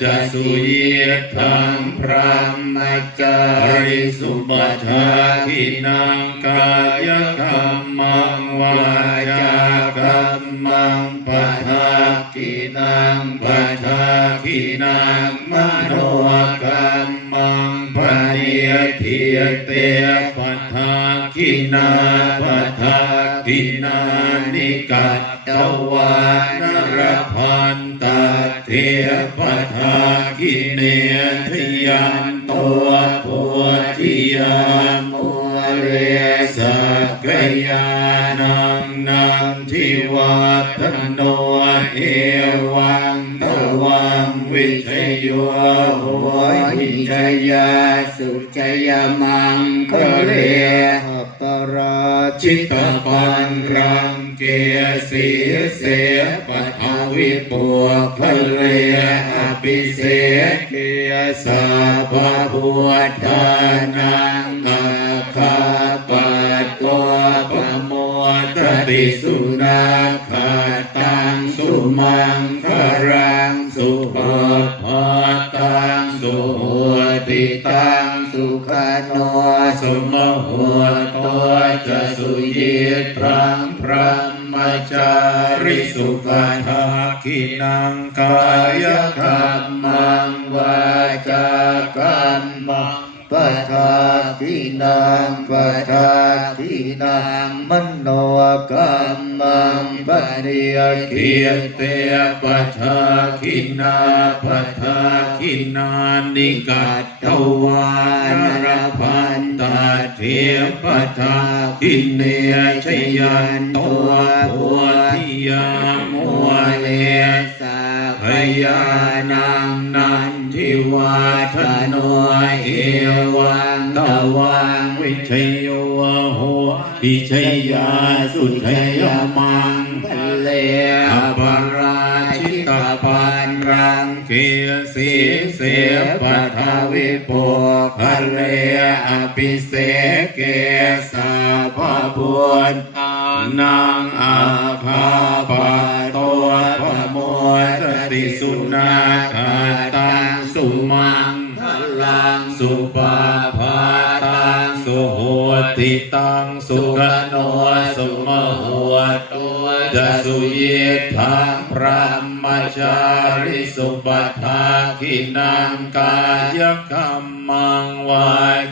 จสุยิทังพระมจาริสุปทาทินังกายกรรมังวาจากรรมังปทาทินังปทาทินังมโนกรรมังปณิยทิเตปทาทินาปทาทินานิกัตตวานรพันตา เทปทาคิเนทยันตัวปัวทิยามุเรสักยานังนังทิวัฒโนเอวังตวังวิทโยโหหิชยาสุจยมังคเลปราชิตปันรังเกสีเสปทา วิปัวพะเลอภิเศษเกสาภาพุทธานังอาคาปัตตัวปโมตติสุนาคาตังสุมังคารังสุภาพตังสุโหติตังสุขโนสุมโหตัวจะสุยิตรังพระ มจาริสุปทาคินังกายกรรมังวาจากรรมัง ปทาทินังปทาทินังมโนกรรมังปริยคิยเตปทาทินาปทาทินานิกัตตวานรพันตาเทปทาทิเนชยันตัวปัวทิยามัวเลสา พยานังนันทิวาทโนเอวังตวังวิชยโยโหวิชยาสุชยมังพเลอปราชิตาปันรังเกสีเสปทาวิปุพะเลอภิเสเกสาภบุญนางอาภาปะตัวพะโมส ติสุนาคาตังสุมังพลังสุปาภาตังสุโหติตังสุขโนสุมโหตัวจะสุเยิทังพระมจาริสุปทาคินังกายกรรมังวา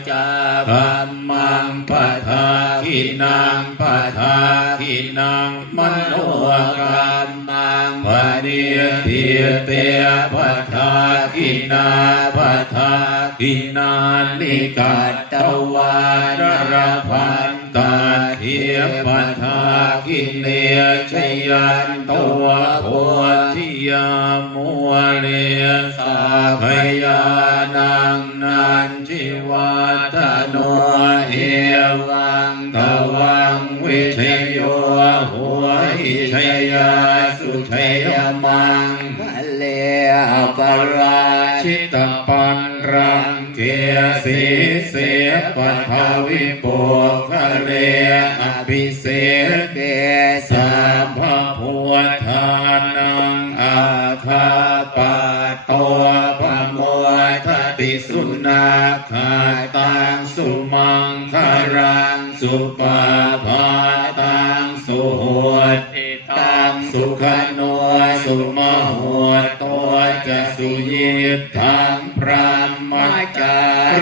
จากรรมังปทาคินังปัทาคินังมโนกรรมังปณิยทิเตปัทาคินาปัทาคินานิกัตตวานรพันตาเทียปัทาคิเนชยันตัวโพธิยามัวเลสาพยานังนัน เสปทวิปุพะเลอภิเศษเกสาภาพุทธานังอาคาปะตัวปะโมทติสุนาคาตังสุมังคารังสุปาภาตังสุโห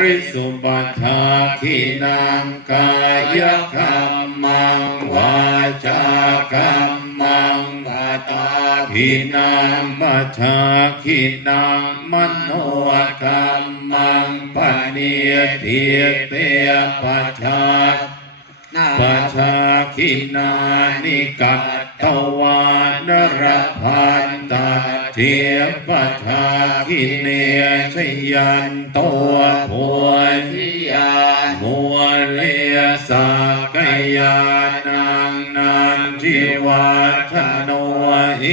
ริสุปทาคินังกายกรรมังวาจากรรมังปตาคินังปัชาคินังมโนกรรมังปณิยทิเตปัชาปัชาคินานิกัตตวานรพันตา เทียปัชาคิเนชยันตัวพธิยามัวเลสากยานังนันทิวัฒโนเอ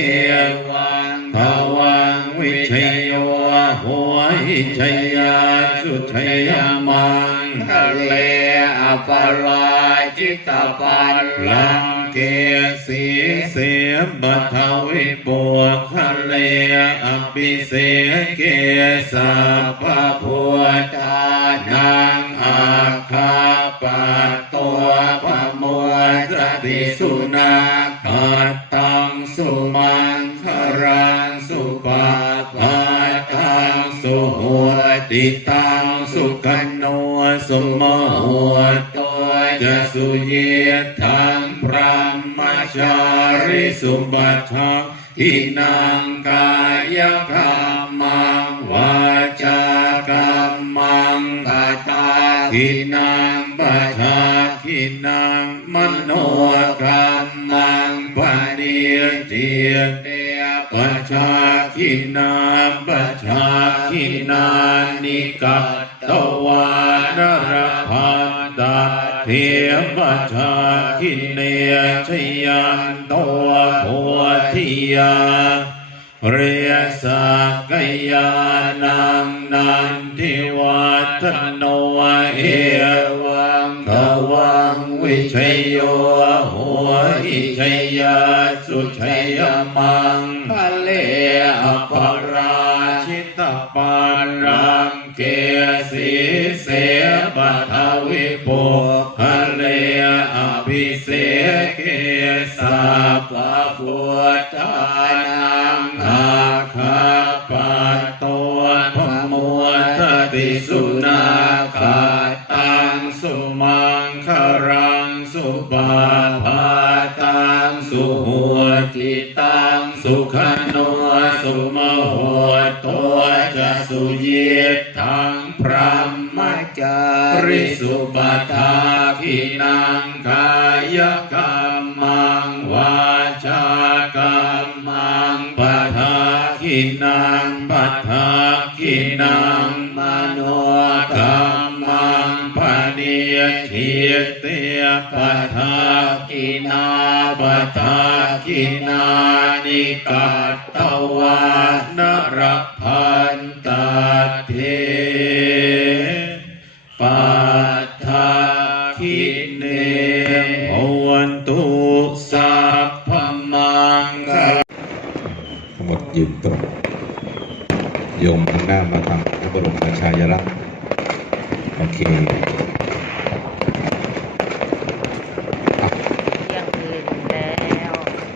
วังภวังวิชโยหัวหิชยาสุชยมังทะเลอปรา ชิตปันลังเกเกสีเสบัทวิปุคะเลอภิเสเกสาปะพุทธานังอาคาปะตัวพะมัวสติสุนาคาตังสุมังคารังสุปาปาตังสุหัวติตังสุขันโนสุโมหัวตัว จะสุเยทังพระมชาริสุบัติทังอินังกายกรรมังวาจากรรมังปัจจาทินังปัจจาทินังมโนกรรมังปะเนียเจียเตปัจจาทินังปัจจาทินานิกัตตวานรา เทียปัจจาทิเนยชยันตัวโพธิยา เรียสักยานังนันทิวัฒโนเอวังขวังวิชัยโยหัวอิชัยยาสุชัยมังคะเลอปราชิตปารังเกสีเส ทติสุนาคาตังสุมังคารังสุปาพาตังสุหัวจิตังสุขโนสุมโหตัวจะสุเยทังพระมจาริสุปทาพินังกายกรรมังวาจากรรมังปัทาคินังปัทาคินัง ปัทาคินาปัทาคินานิกัตตวานรพันตาเทปัทาคิเนภวันตุสัพพมังคาทั้งหมดยืนตรงโยมทางหน้ามาทางพระบรมราชายลักษณ์โอเค เที่ยงคืนแล้ว เ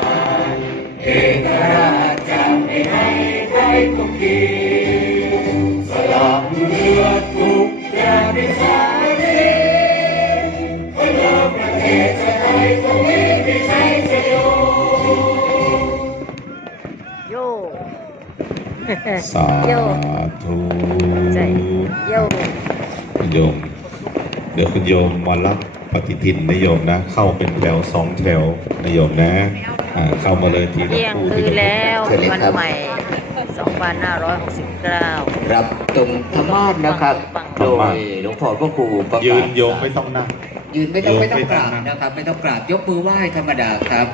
เอกราชจะไม่ให้ใครคุกคีสลับเลือดทุกอย่างม่สายนี้คนเราประเทศจะไทยคงไม่มีใครจะอยู่โยสาธุใจโยโยมเดี๋ยวคุณโยมมารับปฏิทินนะโยมนะ เข้าเป็นแถวสองแถวนะโยมนะ เข้ามาเลยทีละเที่ยงคู่คืทีนละแล้วคู่วันใหม่ 2569ครับตรงธรรมาสนะครับ โดยหลวงพ่อพระครูประกาศยืนโยมไม่ต้องนั่ง ยืนไม่ต้องโยมไม่ต้องไม่กต้องราบนั่ง นะครับ ไม่ต้องกราบยกมือไหว้ธรรมดาครับ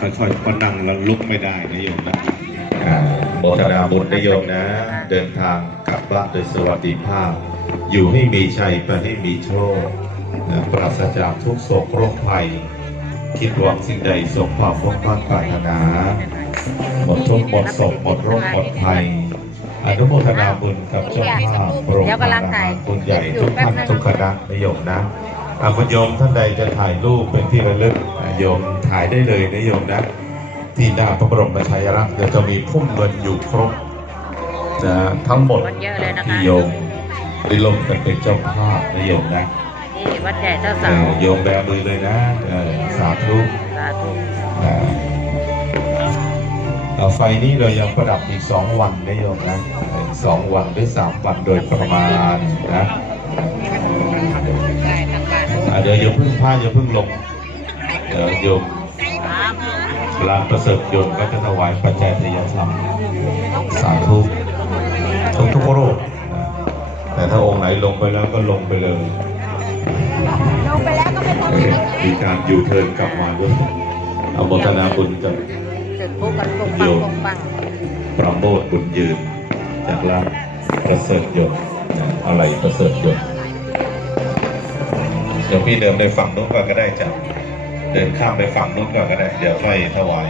ค่อยๆพอนั่งแล้วลุกไม่ได้นะโยมนะอ่าโมทนาบุญนะโยมนะ เดินทางกลับบ้านโดยสวัสดิภาพ อยู่ให้มีชัยไปให้มีโชคนะปราศจากทุกโศกโรคภัย คิดหวังสิ่งใดสมความมุ่งมั่นปรารถนา หมดทุกข์หมดโศกหมดโรคหมดภัย อนุโมทนาบุญกับเจ้าภาพโปรดเดี๋ยวกำลังถ่ายบุญใหญ่ทุกท่านทุกคณะนะโยมนะอาคุณโยมท่านใดจะถ่ายรูปเป็นที่ระลึกอะโยมถ่ายได้เลยนะโยมนะ ที่หน้าพระบรมฉายาลักษณ์เดี๋ยวจะมีพุ่มเงินอยู่ครบนะทั้งหมดคนเยอะเลยนะคะที่โยมได้ลงกันเป็นเจ้าภาพนะโยมนะ ที่วัดใหญ่เจ้าเอสาวอโยมแบมือเลยนะเออสาธุสาธุอ่าเอาไฟนี้เรายังประดับอีกสองวันนะโยมนะเออสองวันหรือสามวันโดยประมาณนะอ่าเดี๋ยวอย่าเพิ่งพลาดอย่าเพิ่งลงเดี๋ยวโยมร้านประเสริฐยนต์ก็จะถวายปัจจัยทยธรรมสาธุทุกทุกๆรูปนะแต่ถ้าองค์ไหนลงไปแล้วก็ลงไปเลย ลงไปแล้วก็ไม่ต้องเออมีการยูเทิร์นกลับมาด้วยอนุโมทนาบุญกับจุดพลุกันปุ้งปังปุ้งปังประโมทบุญยืน จากร้านประเสริฐยนต์นะอะไรประเสริฐยนต์เดี๋ยวพี่เดินไปฝั่งนู้นก่อนก็ได้จ้ะเดินข้ามไปฝั่งนู้นก่อนก็ได้ เดี๋ยวค่อยถวาย